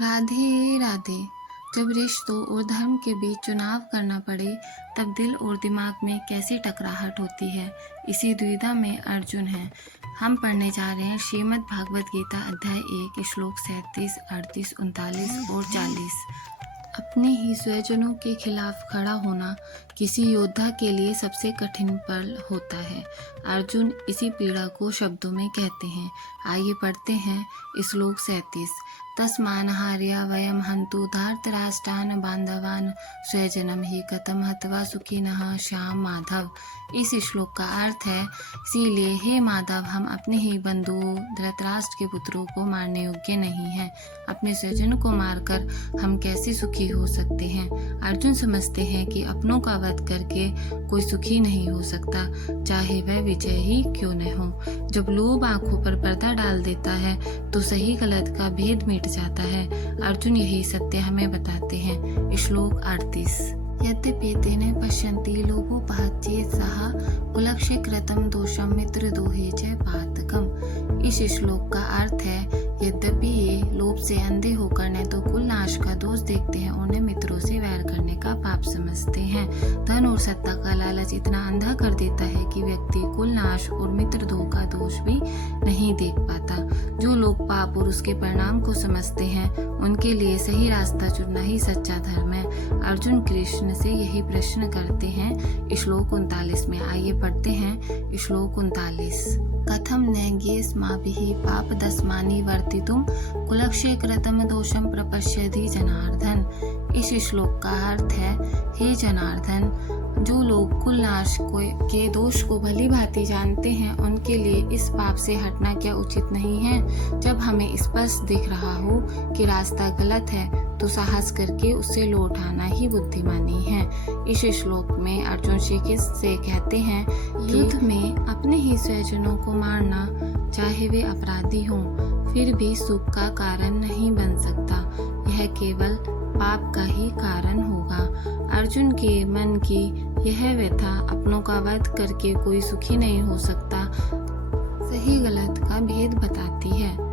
राधे राधे। जब रिश्तों और धर्म के बीच चुनाव करना पड़े तब दिल और दिमाग में कैसी टकराहट होती है, इसी दुविधा में अर्जुन है। हम पढ़ने जा रहे हैं श्रीमद् भागवत गीता अध्याय 1 श्लोक 37, 38, 39 और 40। अपने ही स्वजनों के खिलाफ खड़ा होना किसी योद्धा के लिए सबसे कठिन पल होता है। अर्जुन इसी पीड़ा को शब्दों में कहते हैं। आइए पढ़ते हैं श्लोक 37। तस्मान्हार्या वयम हन्तु धार्तराष्ट्रान् बान्धवान् स्वजनम ही कथम हत्वा सुखिनः श्याम माधव। इस श्लोक का अर्थ है, इसीलिए हे माधव, हम अपने ही बंधुओं धृतराष्ट्र के पुत्रों को मारने योग्य नहीं हैं। अपने स्वजन को मारकर हम कैसे सुखी हो सकते हैं। अर्जुन समझते हैं कि अपनों का वध करके कोई सुखी नहीं हो सकता, चाहे वह विजय ही क्यों न हो। जब लोभ आंखों पर पर्दा डाल देता है तो सही गलत का भेद मिट जाता है। अर्जुन यही सत्य हमें बताते हैं। श्लोक 38। यद्यपि तेने पश्यन्ति लोभोपहत्य सह कुलक्षे कृतं दोषं मित्रद्रोहे च पातकम्। इस श्लोक का अर्थ है, यद्यपि ये लोभ से अंधे होकर न तो कुल नाश का दोष देखते हैं और न मित्रों से वैर करने का पाप समझते हैं। धन और सत्ता का लालच इतना अंधा कर देता है कि व्यक्ति कुल नाश और मित्रद्रोह का दोष भी नहीं देख पाता। जो लोग पाप और उसके परिणाम को समझते हैं, उनके लिए सही रास्ता चुनना ही सच्चा धर्म है। अर्जुन कृष्ण से यही प्रश्न करते हैं श्लोक 39 में। आइए पढ़ते हैं श्लोक 39। कथम न ज्ञेयस्माभिः पापदस्मानि वर्तितुं कुलक्षे कृतं दोषं प्रपश्यति जनार्दन। इस श्लोक का अर्थ है, हे जनार्दन, जो लोग कुल नाश के दोष को भली भांति जानते हैं, उनके लिए इस पाप से हटना क्या उचित नहीं है। जब हमें स्पष्ट दिख रहा हो कि रास्ता गलत है तो साहस करके उससे लौट आना ही बुद्धिमानी है। इस श्लोक में अर्जुन श्री कृष्ण से कहते हैं, युद्ध में अपने ही स्वजनों को मारना, चाहे वे अपराधी हों, फिर भी सुख का कारण नहीं बन सकता। यह केवल पाप का ही कारण होगा। अर्जुन के मन की यह व्यथा अपनों का वध करके कोई सुखी नहीं हो सकता, सही गलत का भेद बताती है।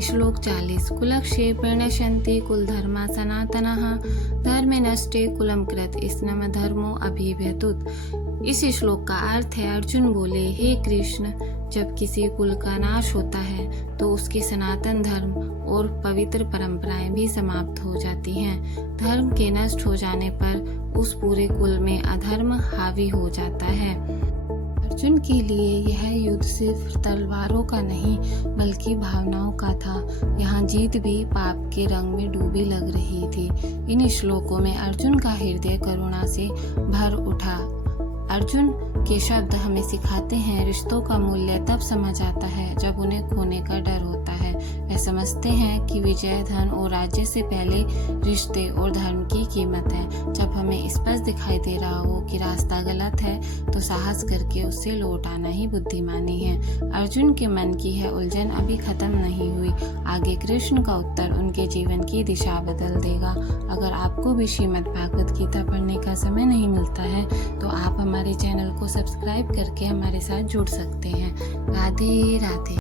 श्लोक 40। कुलक्षे प्रणश्यन्ति कुलधर्मा सनातनः धर्मे नष्टे कुलम कृत स्नम धर्मो अभिव्यतुत। इस श्लोक का अर्थ है, अर्जुन बोले, हे कृष्ण, जब किसी कुल का नाश होता है तो उसके सनातन धर्म और पवित्र परंपराएं भी समाप्त हो जाती हैं। धर्म के नष्ट हो जाने पर उस पूरे कुल में अधर्म हावी हो जाता है। अर्जुन के लिए यह युद्ध सिर्फ तलवारों का नहीं बल्कि भावनाओं का था। यहाँ जीत भी पाप के रंग में डूबी लग रही थी। इन श्लोकों में अर्जुन का हृदय करुणा से भर उठा। अर्जुन के शब्द हमें सिखाते हैं, रिश्तों का मूल्य तब समझ आता है जब उन्हें खोने का डर होता है। वे समझते हैं कि विजय, धन और राज्य से पहले रिश्ते और धर्म की कीमत है। जब हमें स्पष्ट दिखाई दे रहा हो कि रास्ता गलत है तो साहस करके उससे लौट आना ही बुद्धिमानी है। अर्जुन के मन की यह उलझन अभी खत्म नहीं हुई। आगे कृष्ण का उत्तर उनके जीवन की दिशा बदल देगा। अगर आपको भी श्रीमद् भागवत गीता पढ़ने का समय नहीं मिलता है तो आप हमारे चैनल को सब्सक्राइब करके हमारे साथ जुड़ सकते हैं। राधे राधे।